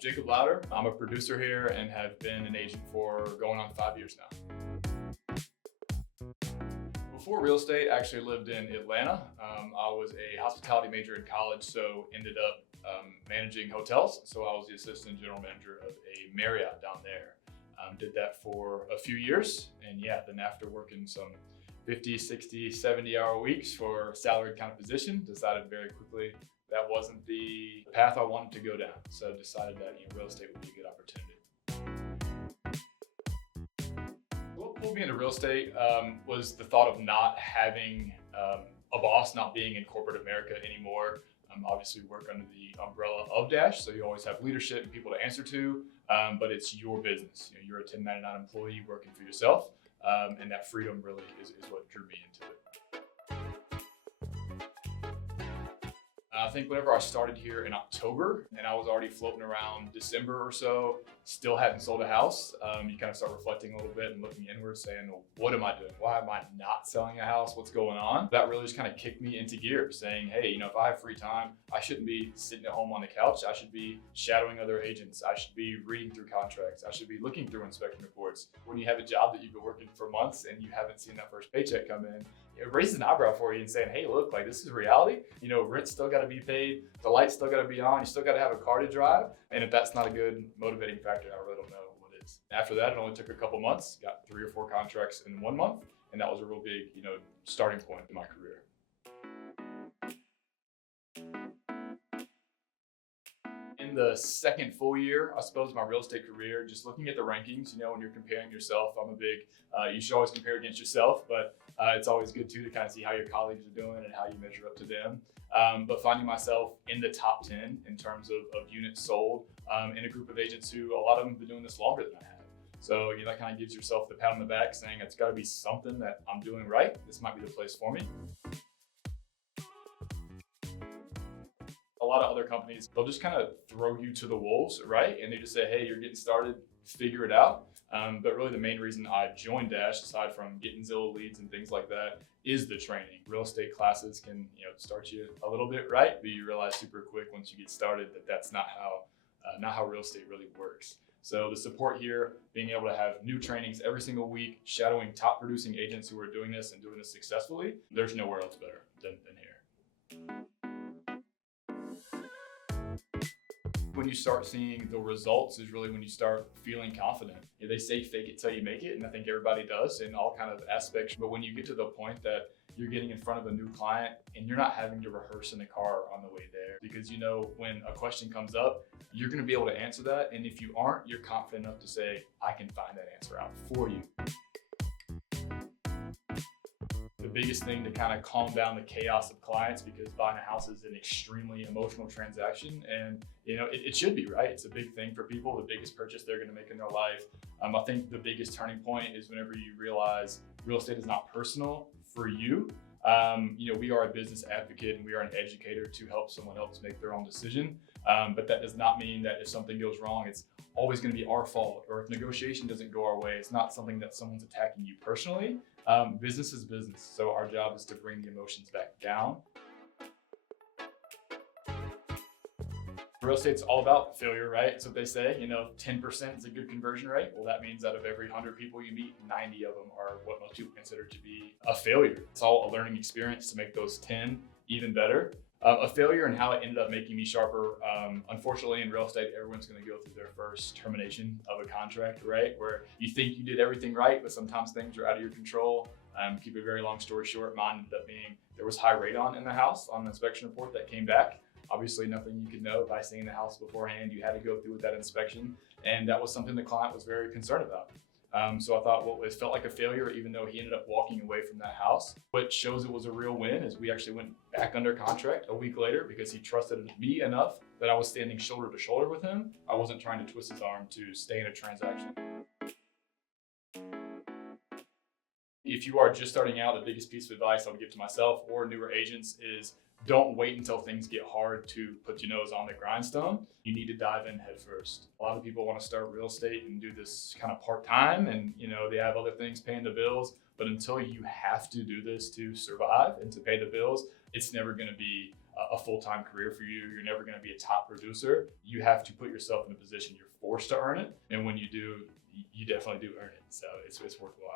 Jacob Lowder. I'm a producer here and have been an agent for going on 5 years now. Before real estate, I actually lived in Atlanta. I was a hospitality major in college, so ended up managing hotels. So I was the assistant general manager of a Marriott down there. Did that for a few years. And yeah, then after working some 50, 60, 70-hour weeks for a salaried kind of position, decided very quickly that wasn't the path I wanted to go down. So decided that real estate would be a good opportunity. What pulled me into real estate was the thought of not having a boss, not being in corporate America anymore. Obviously work under the umbrella of Dash, so you always have leadership and people to answer to, but it's your business. You're a 1099 employee working for yourself, and that freedom really is what drew me into it. I think whenever I started here in October and I was already floating around December or so, still hadn't sold a house, you kind of start reflecting a little bit and looking inward saying, well, what am I doing? Why am I not selling a house? What's going on? That really just kind of kicked me into gear saying, hey, if I have free time, I shouldn't be sitting at home on the couch. I should be shadowing other agents. I should be reading through contracts. I should be looking through inspection reports. When you have a job that you've been working for months and you haven't seen that first paycheck come in, it raises an eyebrow for you and saying, hey, look, like this is reality. Rent's still got to be paid. The lights still got to be on. You still got to have a car to drive. And if that's not a good motivating factor, I really don't know what is. After that, it only took a couple months, got 3 or 4 contracts in 1 month. And that was a real big, starting point in my career. In the second full year, I suppose, my real estate career, just looking at the rankings, when you're comparing yourself, I'm a big, you should always compare against yourself, but it's always good too to kind of see how your colleagues are doing and how you measure up to them. But finding myself in the top 10 in terms of units sold in a group of agents who, a lot of them have been doing this longer than I have. So that kind of gives yourself the pat on the back saying it's got to be something that I'm doing right. This might be the place for me. A lot of other companies, they'll just kind of throw you to the wolves, right? And they just say, hey, you're getting started, figure it out. But really the main reason I joined Dash, aside from getting Zillow leads and things like that, is the training. Real estate classes can start you a little bit right, but you realize super quick once you get started that that's not how real estate really works. So the support here, being able to have new trainings every single week, shadowing top producing agents who are doing this and doing this successfully, there's nowhere else better than here. When you start seeing the results is really when you start feeling confident. They say fake it till you make it, and I think everybody does in all kind of aspects. But when you get to the point that you're getting in front of a new client and you're not having to rehearse in the car on the way there, because when a question comes up, you're going to be able to answer that. And if you aren't, you're confident enough to say, I can find that answer out for you. The biggest thing to kind of calm down the chaos of clients, because buying a house is an extremely emotional transaction, and it should be, right? It's a big thing for people, the biggest purchase they're going to make in their life. I think the biggest turning point is whenever you realize real estate is not personal for you. We are a business advocate and we are an educator to help someone else make their own decision. But that does not mean that if something goes wrong, it's always going to be our fault, or if negotiation doesn't go our way, it's not something that someone's attacking you personally. Business is business. So our job is to bring the emotions back down. Real estate's all about failure, right? That's what they say, 10% is a good conversion rate. Well, that means out of every 100 people you meet, 90 of them are what most people consider to be a failure. It's all a learning experience to make those 10 even better. A failure and how it ended up making me sharper. Unfortunately, in real estate, everyone's going to go through their first termination of a contract, right? Where you think you did everything right, but sometimes things are out of your control. Keep a very long story short, mine ended up being there was high radon in the house on the inspection report that came back. Obviously, nothing you could know by seeing the house beforehand. You had to go through with that inspection, and that was something the client was very concerned about. So I thought, well, it felt like a failure, even though he ended up walking away from that house. What shows it was a real win is we actually went back under contract a week later because he trusted me enough that I was standing shoulder to shoulder with him. I wasn't trying to twist his arm to stay in a transaction. If you are just starting out, the biggest piece of advice I would give to myself or newer agents is don't wait until things get hard to put your nose on the grindstone. You need to dive in head first. A lot of people want to start real estate and do this kind of part-time, and they have other things paying the bills. But until you have to do this to survive and to pay the bills, it's never going to be a full-time career for you. You're never going to be a top producer. You have to put yourself in a position you're forced to earn it. And when you do, you definitely do earn it. So it's worthwhile.